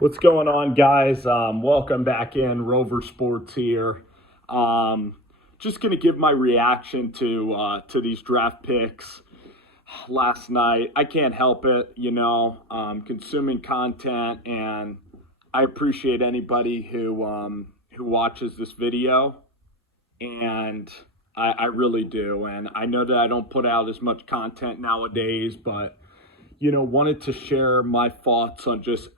What's going on, guys? Welcome back in. Rover Sports here. Um, just gonna give my reaction to these draft picks last night. I can't help it, consuming content, and I appreciate anybody who watches this video, and I really do. And I know that I don't put out as much content nowadays, but wanted to share my thoughts on just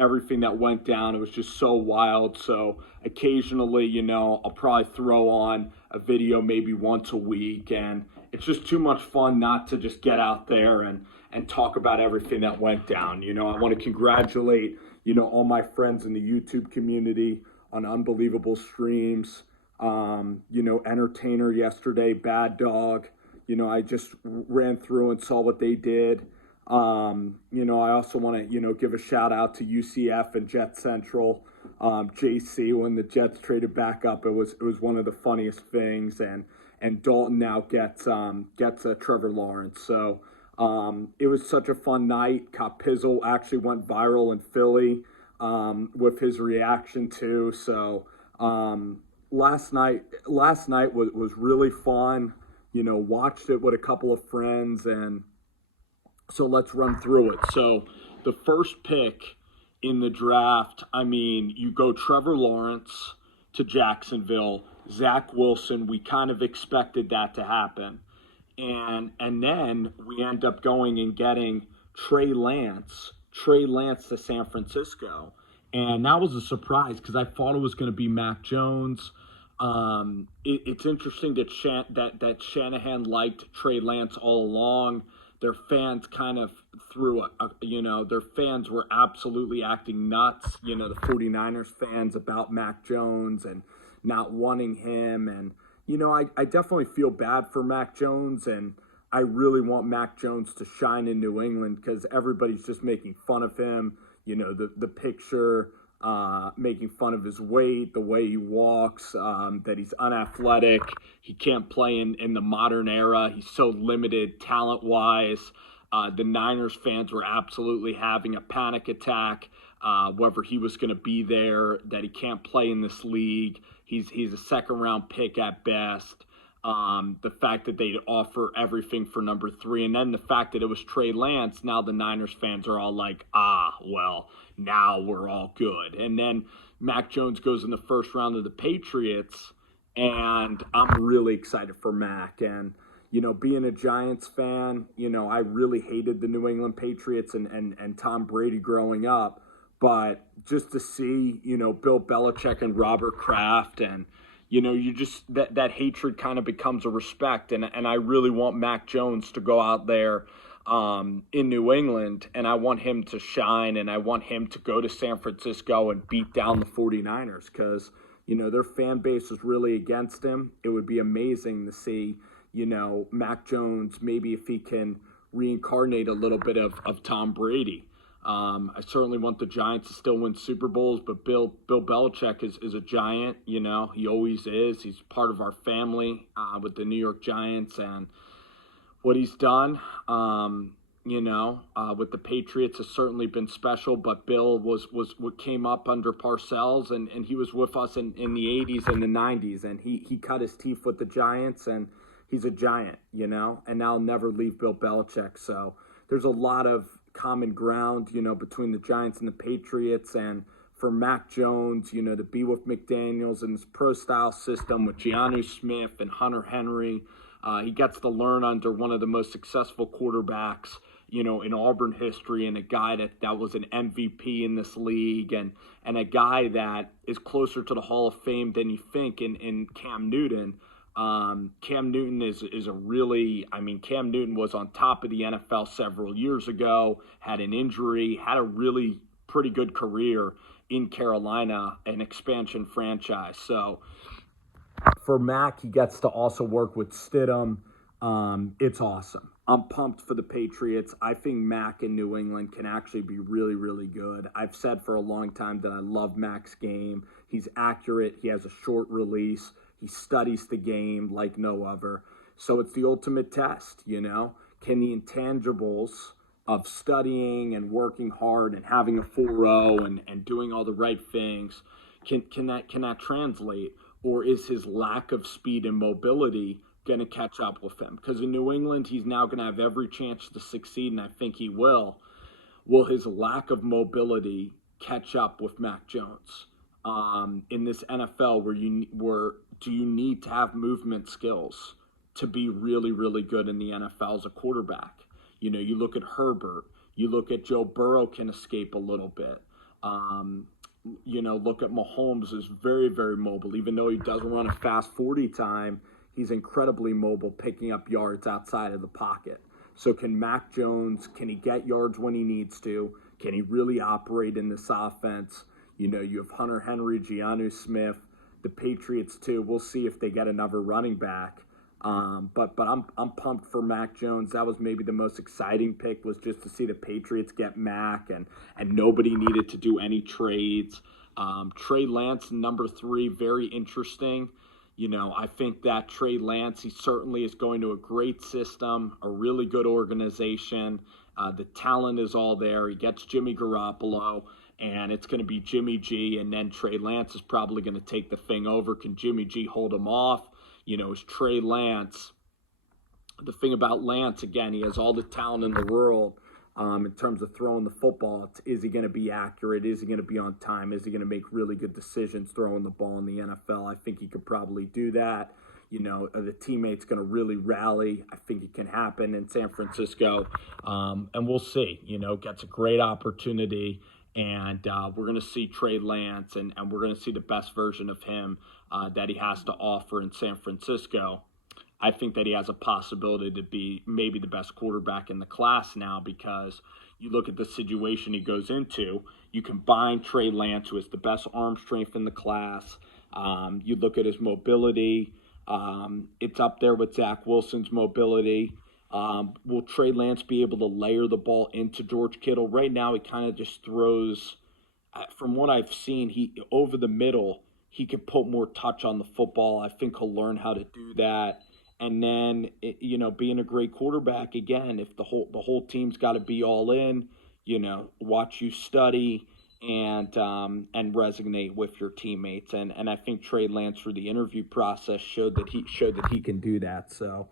everything that went down. It was just so wild. So occasionally, I'll probably throw on a video maybe once a week, and it's just too much fun not to just get out there and talk about everything that went down. I want to congratulate all my friends in the YouTube community on unbelievable streams. Entertainer yesterday, Bad Dog. I just ran through and saw what they did. I also want to, give a shout out to UCF and Jet Central. JC, when the Jets traded back up, it was one of the funniest things. And Dalton now gets Trevor Lawrence. So it was such a fun night. Pizzle actually went viral in Philly with his reaction too. So last night was really fun. Watched it with a couple of friends, and so let's run through it. So the first pick in the draft, I mean, you go Trevor Lawrence to Jacksonville, Zach Wilson. We kind of expected that to happen. And then we end up going and getting Trey Lance to San Francisco. And that was a surprise because I thought it was going to be Mac Jones. It's interesting that Shanahan liked Trey Lance all along. Their fans kind of their fans were absolutely acting nuts, the 49ers fans, about Mac Jones and not wanting him. And, I definitely feel bad for Mac Jones, and I really want Mac Jones to shine in New England because everybody's just making fun of him. The picture, making fun of his weight, the way he walks, that he's unathletic. He can't play in the modern era. He's so limited talent-wise. The Niners fans were absolutely having a panic attack, whether he was going to be there, that he can't play in this league. He's a second-round pick at best. The fact that they'd offer everything for number 3, and then the fact that it was Trey Lance, now the Niners fans are all like, well, now we're all good. And then Mac Jones goes in the first round of the Patriots, and I'm really excited for Mac. And, being a Giants fan, I really hated the New England Patriots and Tom Brady growing up. But just to see, Bill Belichick and Robert Kraft, and you just that hatred kind of becomes a respect, and I really want Mac Jones to go out there in New England, and I want him to shine, and I want him to go to San Francisco and beat down the 49ers because their fan base is really against him. It would be amazing to see Mac Jones, maybe if he can reincarnate a little bit of Tom Brady. I certainly want the Giants to still win Super Bowls, but Bill Belichick is a Giant. He always is. He's part of our family with the New York Giants, and what he's done, with the Patriots has certainly been special. But Bill was what came up under Parcells, and he was with us in the 80s and the 90s, and he cut his teeth with the Giants, and he's a Giant, and I'll never leave Bill Belichick. So there's a lot of common ground, between the Giants and the Patriots. And for Mac Jones, to be with McDaniels and this pro-style system with Geno Smith and Hunter Henry, he gets to learn under one of the most successful quarterbacks, in Auburn history, and a guy that was an MVP in this league, and a guy that is closer to the Hall of Fame than you think in Cam Newton. Cam Newton is a really, Cam Newton was on top of the NFL several years ago, had an injury, had a really pretty good career in Carolina, an expansion franchise. So for Mac, he gets to also work with Stidham. It's awesome. I'm pumped for the Patriots. I think Mac in New England can actually be really, really good. I've said for a long time that I love Mac's game. He's accurate. He has a short release. He studies the game like no other. So it's the ultimate test, Can the intangibles of studying and working hard and having a 4.0 and doing all the right things, can that translate, or is his lack of speed and mobility going to catch up with him? Because in New England, he's now going to have every chance to succeed, and I think he will. Will his lack of mobility catch up with Mac Jones in this NFL where do you need to have movement skills to be really, really good in the NFL as a quarterback? You look at Herbert, you look at Joe Burrow can escape a little bit. Um, look at Mahomes is very, very mobile. Even though he doesn't run a fast 40 time, he's incredibly mobile, picking up yards outside of the pocket. So can Mac Jones, can he get yards when he needs to? Can he really operate in this offense? You have Hunter Henry, Geno Smith, the Patriots too. We'll see if they get another running back. But I'm pumped for Mac Jones. That was maybe the most exciting pick, was just to see the Patriots get Mac, and nobody needed to do any trades. Trey Lance, number 3, very interesting. I think that Trey Lance, he certainly is going to a great system, a really good organization. The talent is all there. He gets Jimmy Garoppolo, and it's going to be Jimmy G, and then Trey Lance is probably going to take the thing over. Can Jimmy G hold him off? Is Trey Lance. The thing about Lance, again, he has all the talent in the world in terms of throwing the football. Is he going to be accurate? Is he going to be on time? Is he going to make really good decisions throwing the ball in the NFL? I think he could probably do that. The teammates going to really rally. I think it can happen in San Francisco. And we'll see. Gets a great opportunity. And we're going to see Trey Lance, and we're going to see the best version of him that he has to offer in San Francisco. I think that he has a possibility to be maybe the best quarterback in the class now, because you look at the situation he goes into. You combine Trey Lance, who has the best arm strength in the class. You look at his mobility. It's up there with Zach Wilson's mobility. Will Trey Lance be able to layer the ball into George Kittle? Right now, he kind of just throws, from what I've seen, he over the middle, he can put more touch on the football. I think he'll learn how to do that. And then, being a great quarterback, again, if the whole team's got to be all in, watch you study and resonate with your teammates. And I think Trey Lance, through the interview process, showed that he can do that. So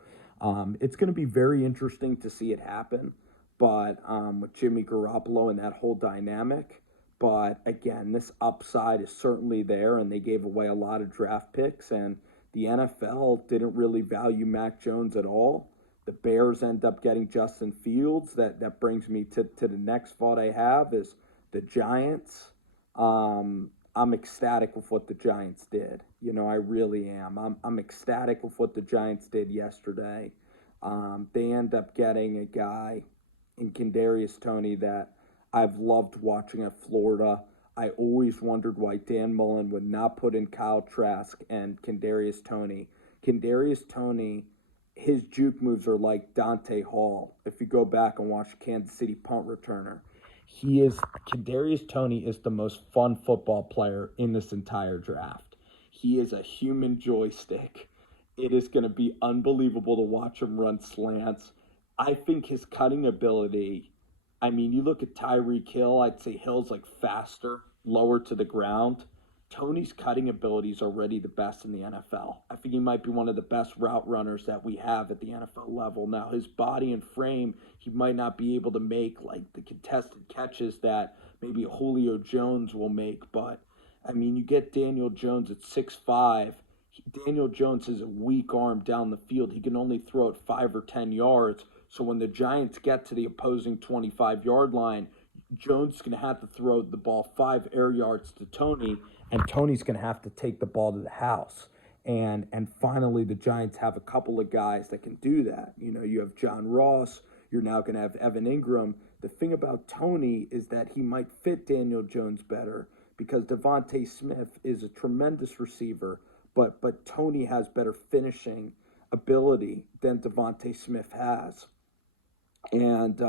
it's going to be very interesting to see it happen, but with Jimmy Garoppolo and that whole dynamic. But again, this upside is certainly there, and they gave away a lot of draft picks, and the NFL didn't really value Mac Jones at all. The Bears end up getting Justin Fields. That brings me to the next thought I have is the Giants. I'm ecstatic with what the Giants did. I really am. I'm ecstatic with what the Giants did yesterday. They end up getting a guy in Kadarius Toney that I've loved watching at Florida. I always wondered why Dan Mullen would not put in Kyle Trask and Kadarius Toney. Kadarius Toney, his juke moves are like Dante Hall. If you go back and watch Kansas City punt returner, Kadarius Toney is the most fun football player in this entire draft. He is a human joystick. It is going to be unbelievable to watch him run slants. I think his cutting ability, you look at Tyreek Hill, I'd say Hill's like faster, lower to the ground. Toney's cutting ability is already the best in the NFL. I think he might be one of the best route runners that we have at the NFL level. Now, his body and frame, he might not be able to make like the contested catches that maybe a Julio Jones will make, but you get Daniel Jones at 6'5". Daniel Jones has a weak arm down the field. He can only throw it 5 or 10 yards. So when the Giants get to the opposing 25-yard line, Jones is going to have to throw the ball 5 air yards to Toney, and Toney's going to have to take the ball to the house. And finally, the Giants have a couple of guys that can do that. You have John Ross. You're now going to have Evan Ingram. The thing about Toney is that he might fit Daniel Jones better because Devontae Smith is a tremendous receiver, but Toney has better finishing ability than Devontae Smith has. And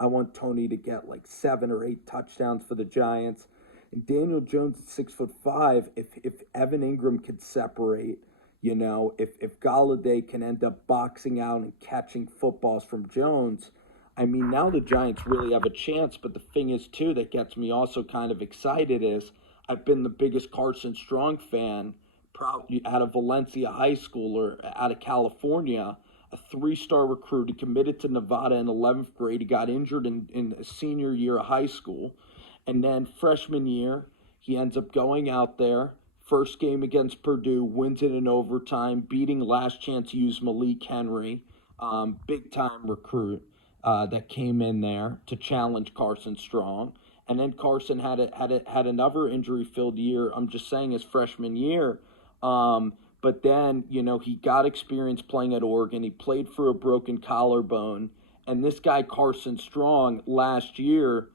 I want Toney to get like 7 or 8 touchdowns for the Giants. And Daniel Jones at 6'5", if Evan Ingram can separate, if Galladay can end up boxing out and catching footballs from Jones, I mean, now the Giants really have a chance, but the thing is, too, that gets me also kind of excited is I've been the biggest Carson Strong fan probably out of Valencia High School or out of California. A three-star recruit. He committed to Nevada in 11th grade. He got injured in a senior year of high school. And then freshman year, he ends up going out there. First game against Purdue, wins it in overtime, beating last chance use Malik Henry, big time recruit that came in there to challenge Carson Strong. And then Carson had another injury filled year. I'm just saying his freshman year. But then, he got experience playing at Oregon. He played for a broken collarbone. And this guy, Carson Strong, last year,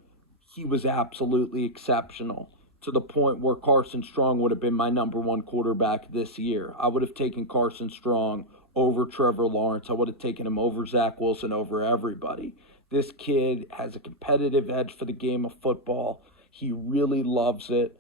he was absolutely exceptional to the point where Carson Strong would have been my number one quarterback this year. I would have taken Carson Strong over Trevor Lawrence. I would have taken him over Zach Wilson, over everybody. This kid has a competitive edge for the game of football. He really loves it.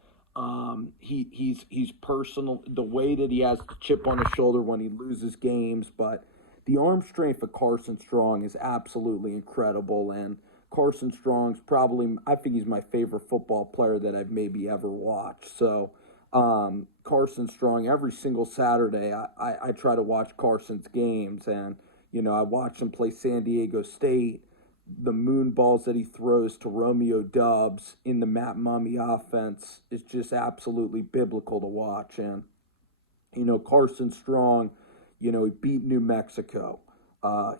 He's personal. The way that he has the chip on his shoulder when he loses games, but the arm strength of Carson Strong is absolutely incredible. And Carson Strong's probably, I think he's my favorite football player that I've maybe ever watched. So Carson Strong, every single Saturday, I try to watch Carson's games, and I watch him play San Diego State. The moon balls that he throws to Romeo Dubs in the Matt Mummy offense is just absolutely biblical to watch. And Carson Strong, he beat New Mexico.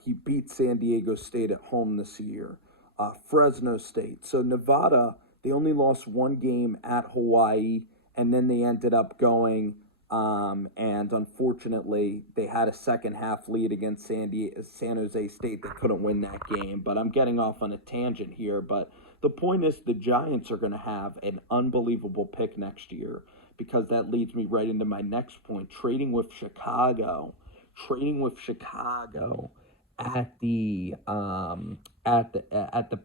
He beat San Diego State at home this year. Fresno State. So Nevada, they only lost one game at Hawaii, and then they ended up going, and unfortunately, they had a second half lead against San Jose State. They couldn't win that game, but I'm getting off on a tangent here. But the point is, the Giants are going to have an unbelievable pick next year, because that leads me right into my next point, trading with Chicago at the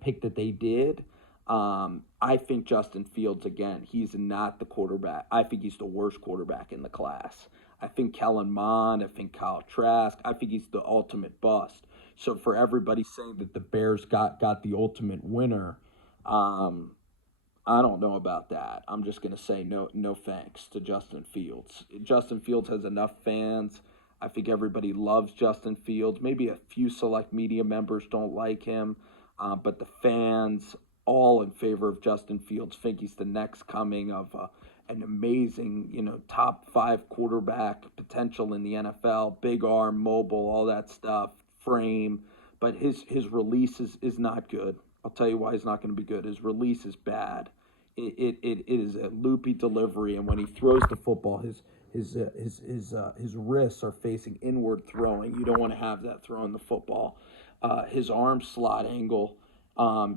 pick that they did. I think Justin Fields, again, he's not the quarterback. I think he's the worst quarterback in the class. I think Kellen Mond, I think Kyle Trask, I think he's the ultimate bust. So for everybody saying that the Bears got the ultimate winner, I don't know about that. I'm just going to say no thanks to Justin Fields. Justin Fields has enough fans. I think everybody loves Justin Fields. Maybe a few select media members don't like him, but the fans, all in favor of Justin Fields, think he's the next coming of an amazing, top 5 quarterback potential in the NFL. Big arm, mobile, all that stuff, frame. But his release is not good. I'll tell you why he's not going to be good. His release is bad. It is a loopy delivery, and when he throws the football, his wrists are facing inward throwing. You don't want to have that throwing the football. His arm slot angle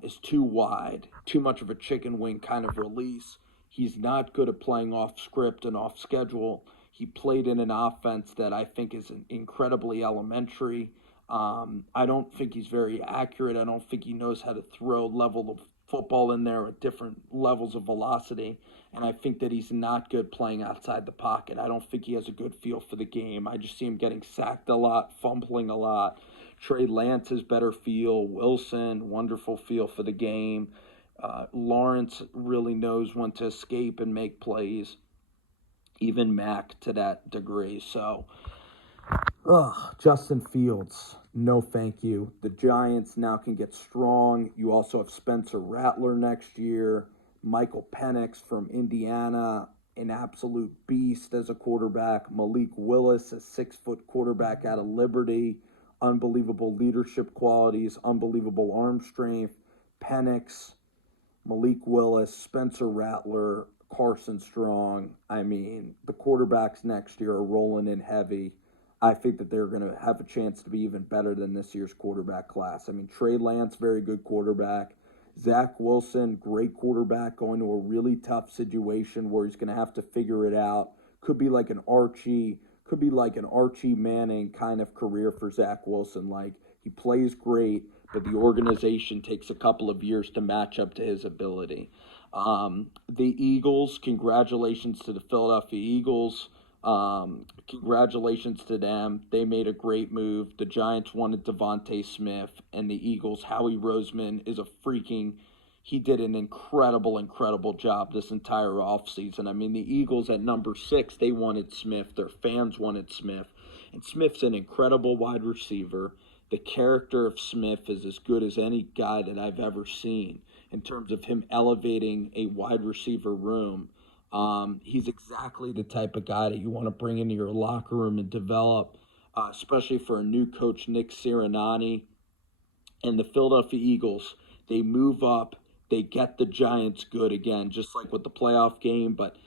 is too wide, too much of a chicken wing kind of release. He's not good at playing off script and off schedule. He played in an offense that I think is incredibly elementary. I don't think he's very accurate. I don't think he knows how to throw level of football in there at different levels of velocity. And I think that he's not good playing outside the pocket. I don't think he has a good feel for the game. I just see him getting sacked a lot, fumbling a lot. Trey Lance has better feel. Wilson, wonderful feel for the game. Lawrence really knows when to escape and make plays. Even Mac to that degree. So, Justin Fields, no thank you. The Giants now can get strong. You also have Spencer Rattler next year. Michael Penix from Indiana, an absolute beast as a quarterback. Malik Willis, a 6-foot quarterback out of Liberty. Unbelievable leadership qualities, unbelievable arm strength. Penix, Malik Willis, Spencer Rattler, Carson Strong. I mean, the quarterbacks next year are rolling in heavy. I think that they're going to have a chance to be even better than this year's quarterback class. I mean, Trey Lance, very good quarterback. Zach Wilson, great quarterback, going to a really tough situation where he's going to have to figure it out. Could be like an Archie Manning kind of career for Zach Wilson. Like, he plays great, but the organization takes a couple of years to match up to his ability. The Eagles, congratulations to the Philadelphia Eagles. Congratulations to them. They made a great move. The Giants wanted Devontae Smith, and the Eagles, Howie Roseman is a freaking. He did an incredible, incredible job this entire offseason. I mean, the Eagles at number 6, they wanted Smith. Their fans wanted Smith. And Smith's an incredible wide receiver. The character of Smith is as good as any guy that I've ever seen in terms of him elevating a wide receiver room. He's exactly the type of guy that you want to bring into your locker room and develop, especially for a new coach, Nick Sirianni. And the Philadelphia Eagles, they move up, they get the Giants good again, just like with the playoff game. But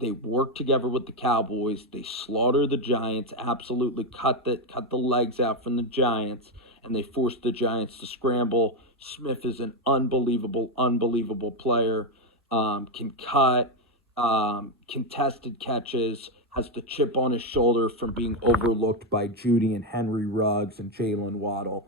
they work together with the Cowboys. They slaughter the Giants, absolutely cut the legs out from the Giants, and they force the Giants to scramble. Smith is an unbelievable, unbelievable player. Can cut, contested catches, has the chip on his shoulder from being overlooked by Judy and Henry Ruggs and Jalen Waddle.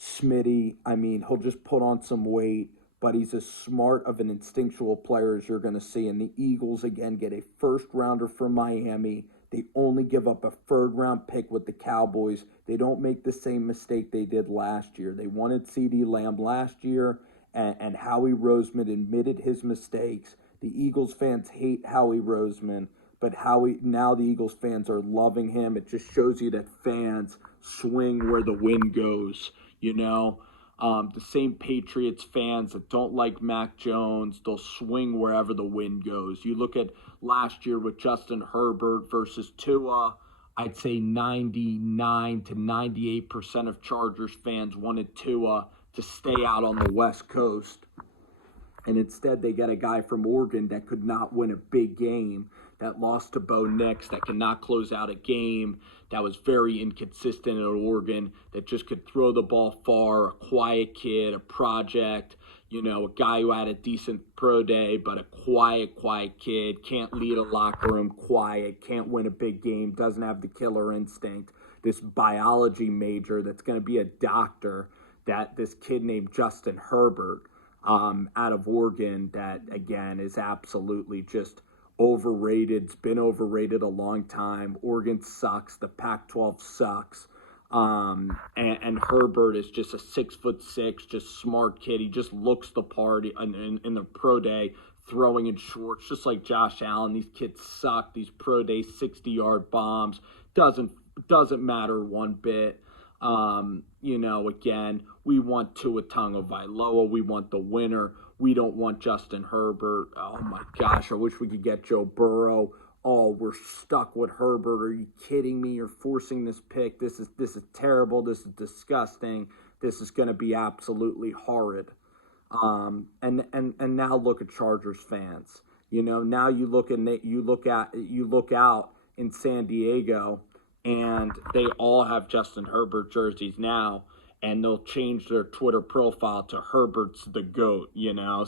Smitty, I mean, he'll just put on some weight, but he's as smart of an instinctual player as you're going to see. And the Eagles, again, get a first rounder from Miami. They only give up a third-round pick with the Cowboys. They don't make the same mistake they did last year. They wanted CeeDee Lamb last year, and Howie Roseman admitted his mistakes. The Eagles fans hate Howie Roseman, but now the Eagles fans are loving him. It just shows you that fans swing where the wind goes, you know. The same Patriots fans that don't like Mac Jones, they'll swing wherever the wind goes. You look at last year with Justin Herbert versus Tua, I'd say 99 to 98% of Chargers fans wanted Tua to stay out on the West Coast. And instead they get a guy from Oregon that could not win a big game, that lost to Bo Nix, that could not close out a game, that was very inconsistent at Oregon, that just could throw the ball far, a quiet kid, a project, a guy who had a decent pro day, but a quiet kid, can't lead a locker room, quiet, can't win a big game, doesn't have the killer instinct. This biology major that's going to be a doctor, that this kid named Justin Herbert, out of Oregon, that again is absolutely just overrated. It's been overrated a long time. Oregon sucks. The Pac-12 sucks. And Herbert is just a 6'6", just smart kid. He just looks the part in the pro day, throwing in shorts, just like Josh Allen. These kids suck. These pro day 60-yard bombs doesn't matter one bit. Again, we want Tua Tagovailoa. We want the winner. We don't want Justin Herbert. Oh, my gosh, I wish we could get Joe Burrow. Oh, we're stuck with Herbert. Are you kidding me? You're forcing this pick. This is terrible. This is disgusting. This is going to be absolutely horrid. And now look at Chargers fans. Now you look out in San Diego, and they all have Justin Herbert jerseys now, and they'll change their Twitter profile to Herbert's the GOAT,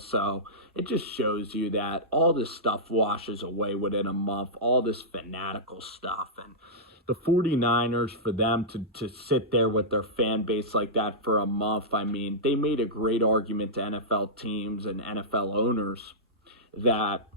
So it just shows you that all this stuff washes away within a month, all this fanatical stuff. And the 49ers, for them to sit there with their fan base like that for a month, I mean, they made a great argument to NFL teams and NFL owners that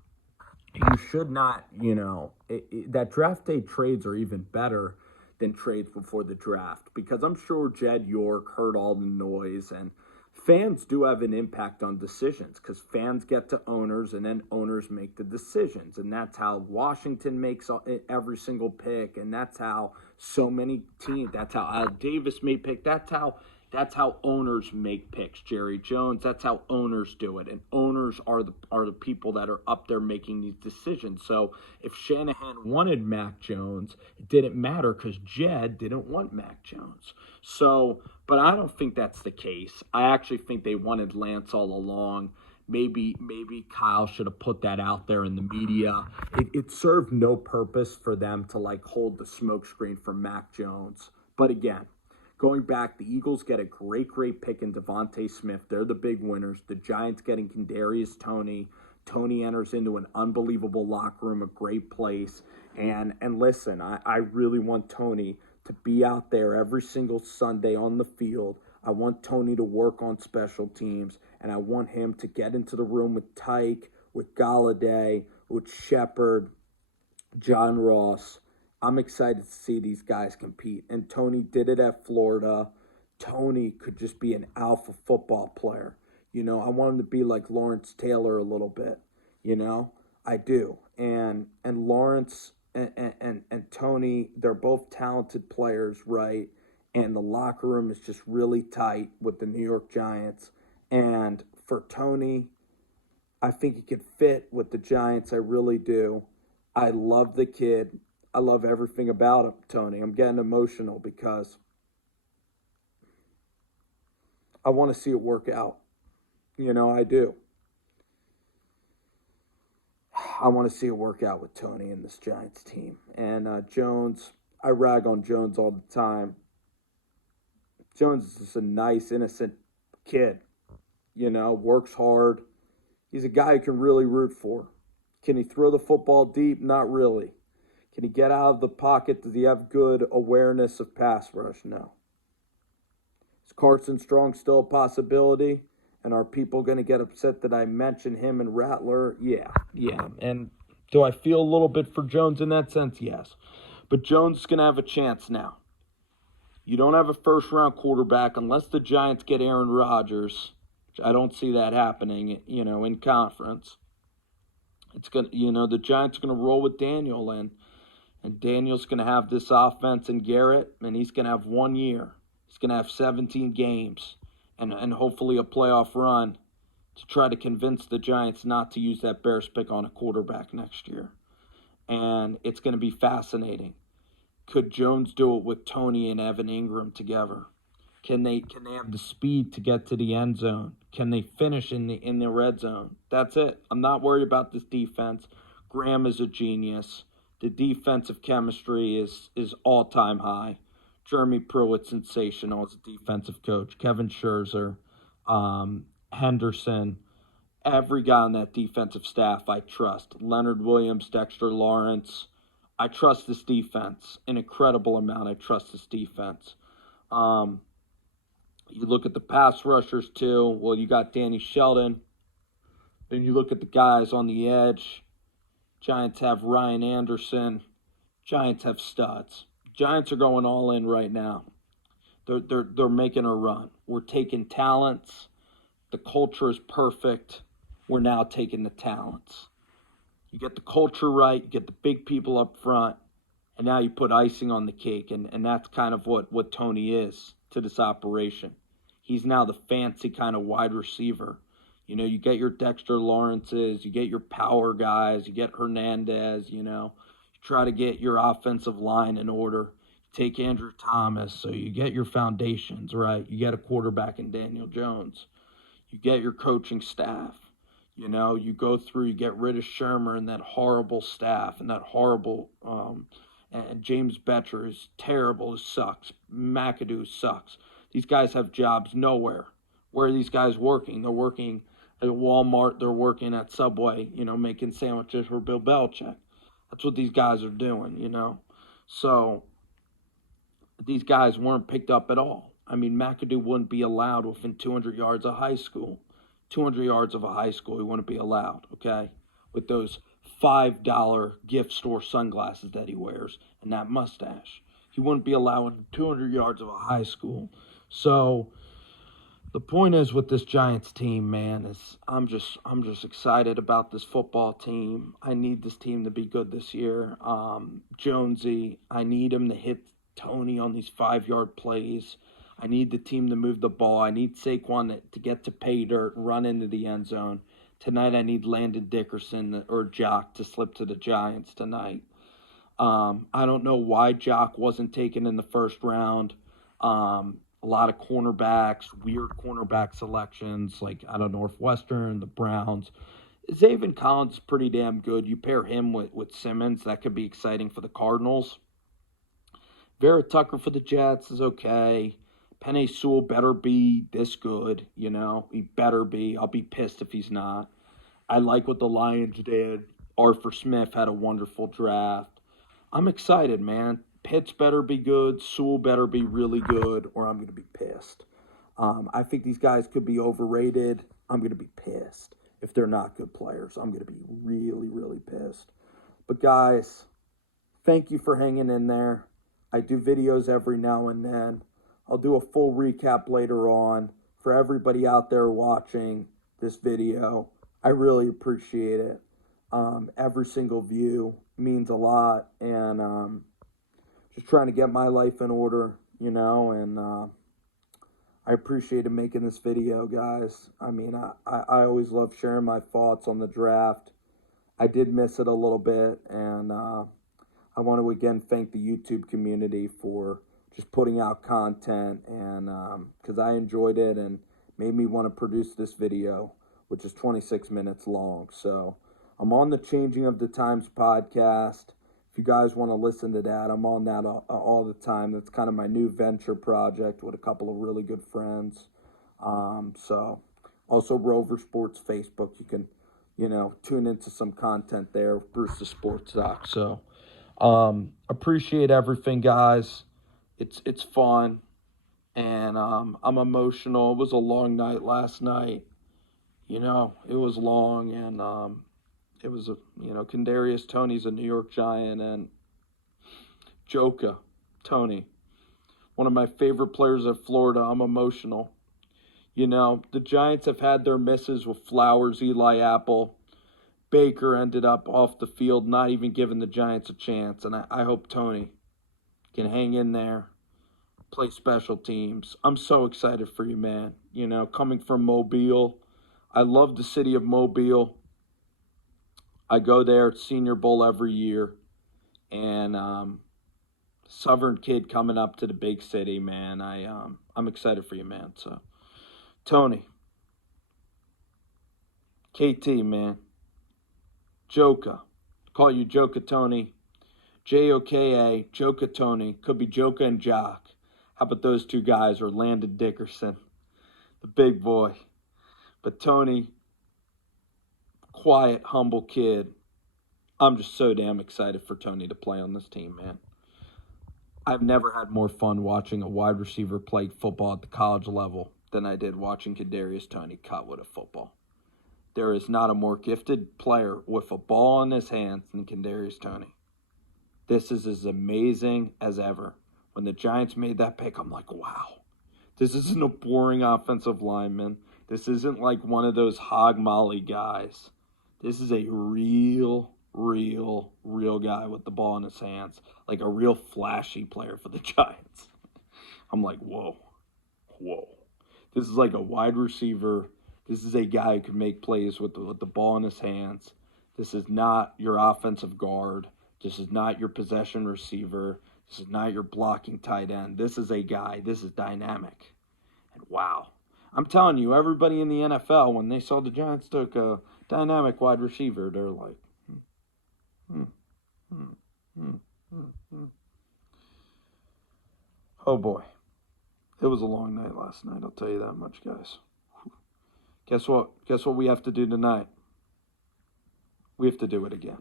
you should not, that draft day trades are even better than trades before the draft, because I'm sure Jed York heard all the noise, and fans do have an impact on decisions, because fans get to owners and then owners make the decisions, and that's how Washington makes every single pick, and that's how so many teams, that's how Al Davis made pick, that's how owners make picks, Jerry Jones. That's how owners do it. And owners are the people that are up there making these decisions. So if Shanahan wanted Mac Jones, it didn't matter because Jed didn't want Mac Jones. So, but I don't think that's the case. I actually think they wanted Lance all along. Maybe Kyle should have put that out there in the media. It served no purpose for them to hold the smokescreen for Mac Jones. But again, going back, the Eagles get a great pick in Devontae Smith. They're the big winners. The Giants getting Kadarius Toney. Toney enters into an unbelievable locker room, a great place. And listen, I really want Toney to be out there every single Sunday on the field. I want Toney to work on special teams, and I want him to get into the room with Tyke, with Galladay, with Shepard, John Ross. I'm excited to see these guys compete. And Tony did it at Florida. Tony could just be an alpha football player. I want him to be like Lawrence Taylor a little bit. You know, I do. And Lawrence and Tony, they're both talented players, right? And the locker room is just really tight with the New York Giants. And for Tony, I think he could fit with the Giants. I really do. I love the kid. I love everything about him, Tony. I'm getting emotional because I want to see it work out. I do. I want to see it work out with Tony and this Giants team. And Jones, I rag on Jones all the time. Jones is just a nice, innocent kid. Works hard. He's a guy you can really root for. Can he throw the football deep? Not really. Can he get out of the pocket? Does he have good awareness of pass rush? No. Is Carson Strong still a possibility? And are people going to get upset that I mentioned him and Rattler? Yeah. And do I feel a little bit for Jones in that sense? Yes. But Jones is going to have a chance now. You don't have a first-round quarterback unless the Giants get Aaron Rodgers. I don't see that happening, in conference. It's going to, the Giants are going to roll with Daniel, and Daniel's going to have this offense and Garrett, and he's going to have 1 year. He's going to have 17 games and hopefully a playoff run to try to convince the Giants not to use that Bears pick on a quarterback next year. And it's going to be fascinating. Could Jones do it with Tony and Evan Ingram together? Can they have the speed to get to the end zone? Can they finish in the red zone? That's it. I'm not worried about this defense. Graham is a genius. The defensive chemistry is all-time high. Jeremy Pruitt, sensational as a defensive coach. Kevin Scherzer, Henderson, every guy on that defensive staff I trust. Leonard Williams, Dexter Lawrence. I trust this defense. An incredible amount I trust this defense. You look at the pass rushers too. Well, you got Danny Shelton. Then you look at the guys on the edge. Giants have Ryan Anderson. Giants have studs. Giants are going all in right now. They're making a run. We're taking talents. The culture is perfect. We're now taking the talents. You get the culture right. You get the big people up front. And now you put icing on the cake. And that's kind of what Tony is to this operation. He's now the fancy kind of wide receiver. You get your Dexter Lawrences, you get your power guys, you get Hernandez, you try to get your offensive line in order. You take Andrew Thomas, so you get your foundations, right? You get a quarterback in Daniel Jones. You get your coaching staff. You go through, you get rid of Shermer and that horrible staff and that horrible and James Betcher is terrible, it sucks. McAdoo sucks. These guys have jobs nowhere. Where are these guys working? They're working at Walmart. They're working at Subway, making sandwiches for Bill Belichick. That's what these guys are doing, So these guys weren't picked up at all. I mean, McAdoo wouldn't be allowed within 200 yards of high school. 200 yards of a high school, he wouldn't be allowed, okay? With those $5 gift store sunglasses that he wears and that mustache. He wouldn't be allowed 200 yards of a high school. So the point is with this Giants team, man, is I'm just excited about this football team. I need this team to be good this year. Jonesy, I need him to hit Tony on these 5-yard plays. I need the team to move the ball. I need Saquon to get to pay dirt, run into the end zone. Tonight I need Landon Dickerson or Jock to slip to the Giants tonight. I don't know why Jock wasn't taken in the first round. A lot of cornerbacks, weird cornerback selections, like out of Northwestern, the Browns. Zaven Collins is pretty damn good. You pair him with Simmons, that could be exciting for the Cardinals. Vera Tucker for the Jets is okay. Penei Sewell better be this good, He better be. I'll be pissed if he's not. I like what the Lions did. Arthur Smith had a wonderful draft. I'm excited, man. Pitts better be good. Sewell better be really good, or I'm going to be pissed. I think these guys could be overrated. I'm going to be pissed if they're not good players. I'm going to be really, really pissed. But guys, thank you for hanging in there. I do videos every now and then. I'll do a full recap later on for everybody out there watching this video. I really appreciate it. Every single view means a lot, and just trying to get my life in order, and I appreciated making this video, guys. I mean, I always love sharing my thoughts on the draft. I did miss it a little bit, and I want to again thank the YouTube community for just putting out content, and because I enjoyed it and made me want to produce this video, which is 26 minutes long. So I'm on the Changing of the Times podcast. If you guys want to listen to that, I'm on that all the time. That's kind of my new venture project with a couple of really good friends. So also Rover Sports Facebook. You can, tune into some content there. Bruce the Sports Doc. So appreciate everything, guys. It's fun, and I'm emotional. It was a long night last night. It was long, and it was Kadarius Toney's a New York Giant, and Joka Toney, one of my favorite players at Florida. I'm emotional. The Giants have had their misses with Flowers, Eli Apple. Baker ended up off the field, not even giving the Giants a chance, and I hope Toney can hang in there, play special teams. I'm so excited for you, man. Coming from Mobile, I love the city of Mobile. I go there at Senior Bowl every year, and Southern kid coming up to the big city, man. I'm excited for you, man. So, Tony, KT, man, Joka, call you Joka Tony, Joka, Joka Tony. Could be Joka and Jock. How about those two guys, or Landon Dickerson, the big boy. But Tony, quiet, humble kid. I'm just so damn excited for Tony to play on this team, man. I've never had more fun watching a wide receiver play football at the college level than I did watching Kadarius Toney cut with a football. There is not a more gifted player with a ball in his hands than Kadarius Toney. This is as amazing as ever. When the Giants made that pick, I'm like, wow. This isn't a boring offensive lineman. This isn't like one of those hog molly guys. This is a real guy with the ball in his hands. Like a real flashy player for the Giants. I'm like, whoa. This is like a wide receiver. This is a guy who can make plays with the ball in his hands. This is not your offensive guard. This is not your possession receiver. This is not your blocking tight end. This is a guy. This is dynamic. And wow. I'm telling you, everybody in the NFL, when they saw the Giants took a dynamic wide receiver, they're like, Oh boy. It was a long night last night, I'll tell you that much, guys. Guess what? Guess what we have to do tonight? We have to do it again.